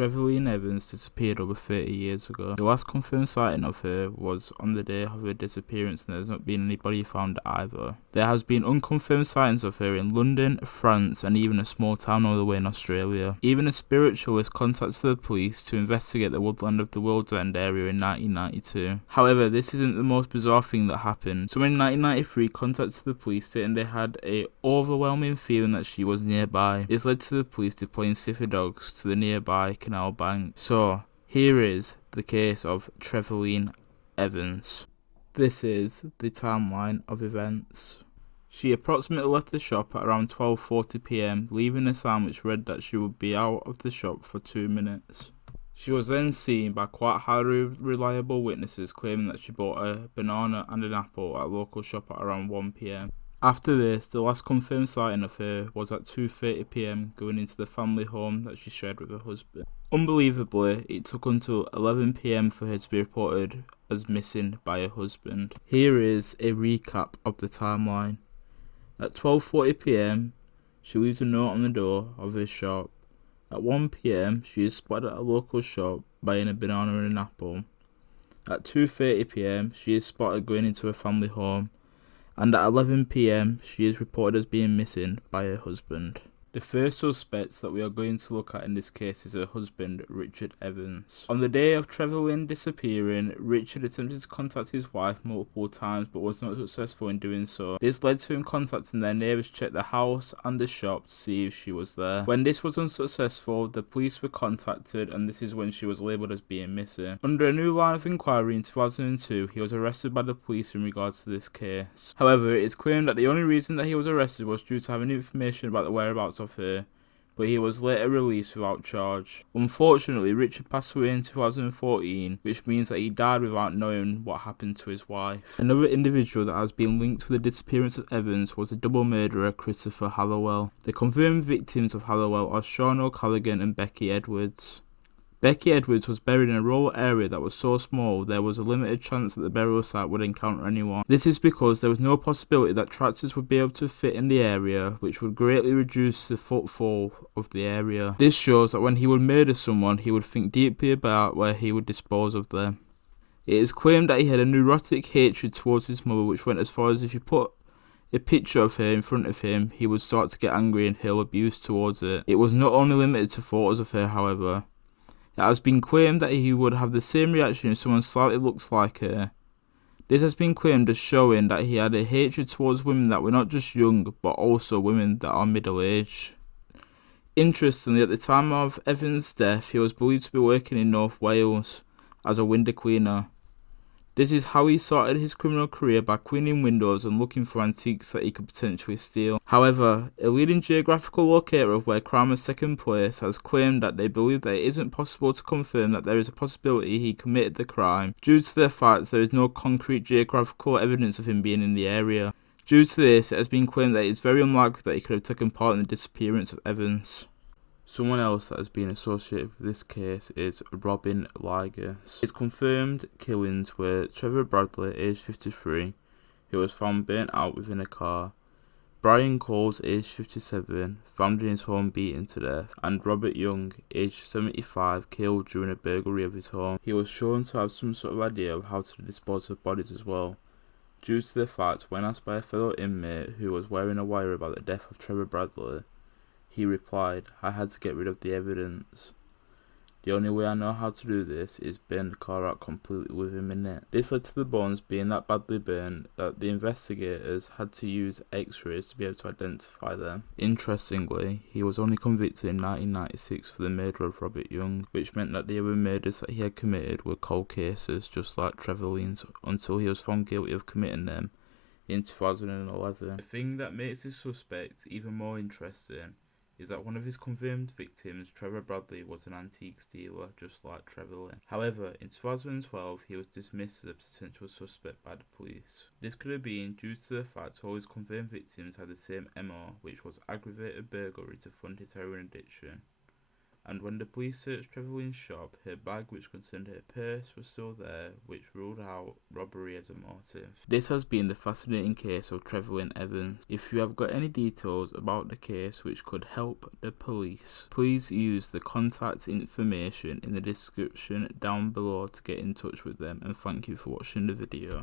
Trevaline Evans disappeared over 30 years ago. The last confirmed sighting of her was on the day of her disappearance, and there has not been anybody found either. There has been unconfirmed sightings of her in London, France, and even a small town all the way in Australia. Even a spiritualist contacted the police to investigate the woodland of the World's End area in 1992. However, this isn't the most bizarre thing that happened. Someone in 1993 contacted the police stating they had an overwhelming feeling that she was nearby. This led to the police deploying sniffer dogs to the nearby canal bank. So, here is the case of Trevaline Evans. This is the timeline of events. She approximately left the shop at around 12:40 p.m, leaving a sign which read that she would be out of the shop for 2 minutes. She was then seen by quite highly reliable witnesses claiming that she bought a banana and an apple at a local shop at around 1 p.m. After this, the last confirmed sighting of her was at 2:30 p.m, going into the family home that she shared with her husband. Unbelievably, it took until 11 p.m. for her to be reported as missing by her husband. Here is a recap of the timeline. At 12:40 p.m, she leaves a note on the door of her shop. At 1 p.m, she is spotted at a local shop buying a banana and an apple. At 2:30 p.m, she is spotted going into a family home. And at 11 p.m, she is reported as being missing by her husband. The first suspect that we are going to look at in this case is her husband, Richard Evans. On the day of Trevaline disappearing, Richard attempted to contact his wife multiple times but was not successful in doing so. This led to him contacting their neighbours to check the house and the shop to see if she was there. When this was unsuccessful, the police were contacted, and this is when she was labelled as being missing. Under a new line of inquiry in 2002, he was arrested by the police in regards to this case. However, it is claimed that the only reason that he was arrested was due to having information about the whereabouts of her, but he was later released without charge. Unfortunately, Richard passed away in 2014, which means that he died without knowing what happened to his wife. Another individual that has been linked to the disappearance of Evans was the double murderer Christopher Hallowell. The confirmed victims of Hallowell are Sean O'Callaghan and Becky Edwards. Becky Edwards was buried in a rural area that was so small there was a limited chance that the burial site would encounter anyone. This is because there was no possibility that tractors would be able to fit in the area, which would greatly reduce the footfall of the area. This shows that when he would murder someone, he would think deeply about where he would dispose of them. It is claimed that he had a neurotic hatred towards his mother, which went as far as if you put a picture of her in front of him, he would start to get angry and hurl abuse towards it. It was not only limited to photos of her, however. It has been claimed that he would have the same reaction if someone slightly looks like her. This has been claimed as showing that he had a hatred towards women that were not just young, but also women that are middle-aged. Interestingly, at the time of Evans' death, he was believed to be working in North Wales as a window cleaner. This is how he started his criminal career, by cleaning windows and looking for antiques that he could potentially steal. However, a leading geographical locator of where crime has taken place has claimed that they believe that it isn't possible to confirm that there is a possibility he committed the crime. Due to the fact there is no concrete geographical evidence of him being in the area. Due to this, it has been claimed that it is very unlikely that he could have taken part in the disappearance of Evans. Someone else that has been associated with this case is Robin Ligas. His confirmed killings were Trevor Bradley, aged 53, who was found burnt out within a car, Brian Coles, aged 57, found in his home beaten to death, and Robert Young, aged 75, killed during a burglary of his home. He was shown to have some sort of idea of how to dispose of bodies as well, due to the fact when asked by a fellow inmate who was wearing a wire about the death of Trevor Bradley, he replied, "I had to get rid of the evidence. The only way I know how to do this is burn the car out completely with him in it." This led to the bones being that badly burned that the investigators had to use x-rays to be able to identify them. Interestingly, he was only convicted in 1996 for the murder of Robert Young, which meant that the other murders that he had committed were cold cases, just like Trevaline's, until he was found guilty of committing them in 2011. The thing that makes this suspect even more interesting is that one of his confirmed victims, Trevor Bradley, was an antique dealer, just like Trevaline. However, in 2012, he was dismissed as a potential suspect by the police. This could have been due to the fact all his confirmed victims had the same MO, which was aggravated burglary to fund his heroin addiction. and when the police searched Trevaline's shop, her bag, which contained her purse, was still there, which ruled out robbery as a motive. This has been the fascinating case of Trevaline Evans. If you have got any details about the case which could help the police, please use the contact information in the description down below to get in touch with them, and thank you for watching the video.